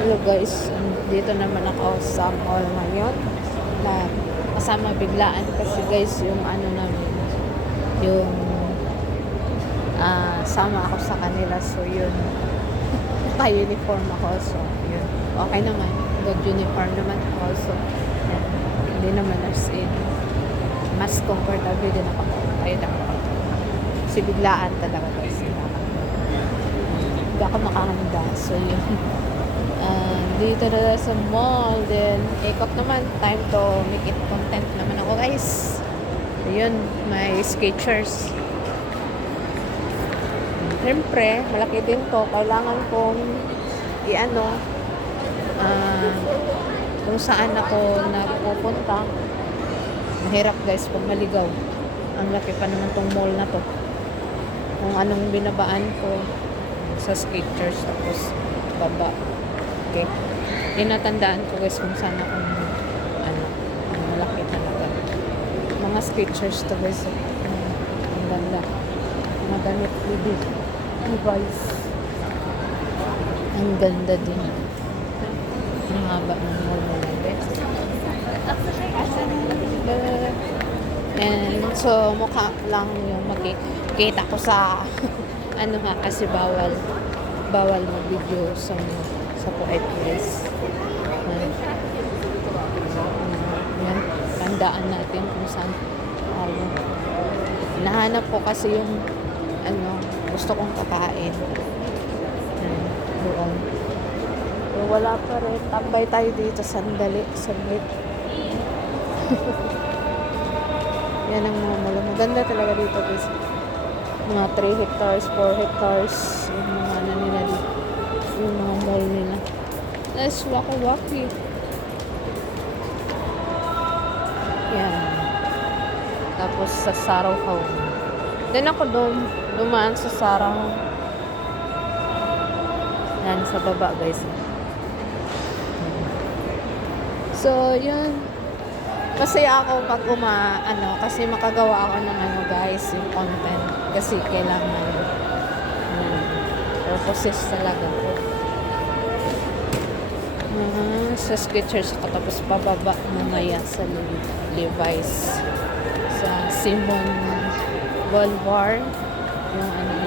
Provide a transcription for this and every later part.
Hello guys, dito naman ako sa mall ngayon na kasama biglaan kasi guys yung ano namin, yung sama ako sa kanila, so yun, naka-uniform ako, so yun, okay naman, good uniform naman ako, so yan. Hindi naman as in mas comfortable din ako kahit ako kasi biglaan talaga guys, hindi ako makahanda, so yun. Dito na sa mall, then ikot naman, time to make it content naman ako guys. Ayun, may Skechers. Siyempre, malaki din to, kailangan kong i-ano, kung saan ako nagpupunta. Mahirap guys pag maligaw. Ang laki pa naman tong mall na to, kung anong binabaan ko sa Skechers, tapos baba. Okay. Tinatandaan ko guys kung saan ako ano, malaki talaga. Mga Skechers to guys. Ang ganda. Mga damit device. Ang ganda din. Ang haba ng mall nila guys. And so mukha lang yung makikita ko sa ano nga, kasi bawal mag-video sa Puet guys. Yan, tandaan natin kung saan nahanap ko kasi yung ano, gusto kong kakain doon. So, wala pa rin, tambay tayo dito saglit. Yan ang mga mall, maganda talaga dito guys, mga 3 hectares, 4 hectares yung mga ano nila dito, yung mga mall nila. Nice, waki-waki. Yan. Tapos sa Saraw Home. Then ako dumaan sa Saraw. Yan, sa baba guys. So, yun. Masaya ako pag kasi makagawa ako ng ano guys, yung content. Kasi kailangan purposes talaga. Sa Skechers ako, tapos pababa mamaya sa Levi's sa Simon Boulevard,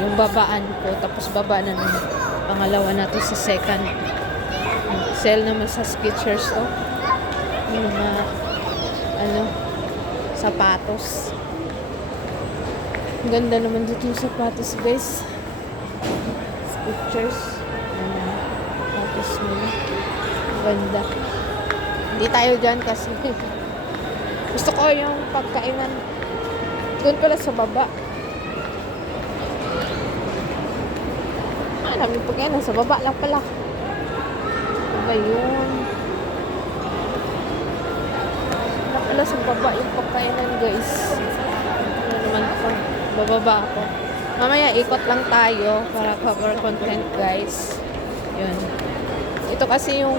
yung babaan ko, tapos baba na ng pangalawa na to sa second. Sale naman sa Skechers yung mga sapatos. Ganda naman dito yung sapatos guys. Skechers sapatos nila, ganda. Hindi tayo dyan kasi gusto ko yung pagkainan doon pala sa baba. Namin pagkainan sa baba lang pala. Ano ba yun? Wala pala sa baba yung pagkainan guys. Ano naman ito? Bababa ako. Mamaya ikot lang tayo para cover content guys. Yun. Ito kasi yung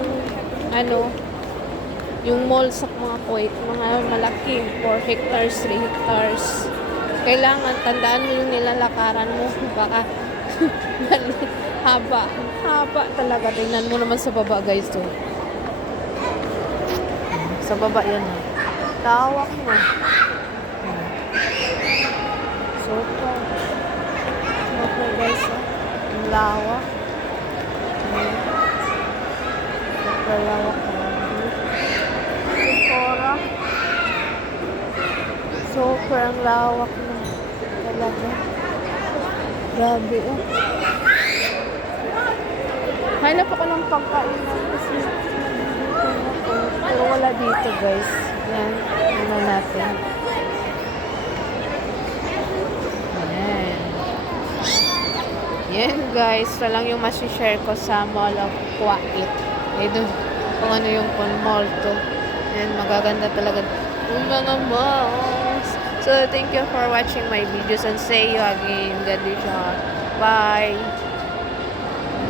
yung mall sa mga Kuwait, mga malaki, 4 hectares, 3 hectares. Kailangan tandaan mo yung nilalakaran mo, baka haba talaga. Tingnan mo naman sa baba guys to. Sa baba yan tawak mo. Super guys, ang lawak. Super lawak. Sobrang lawak na talaga. Grabe Hanap ako ng pagkainan kasi pero wala dito guys. Yan, ano natin. Yan guys, ito lang yung masishare ko sa Mall of Kuwait. Doon kung ano yung mall to. Yan, magaganda talaga yung mga malls. So, thank you for watching my videos and see you again. God bless you. Bye!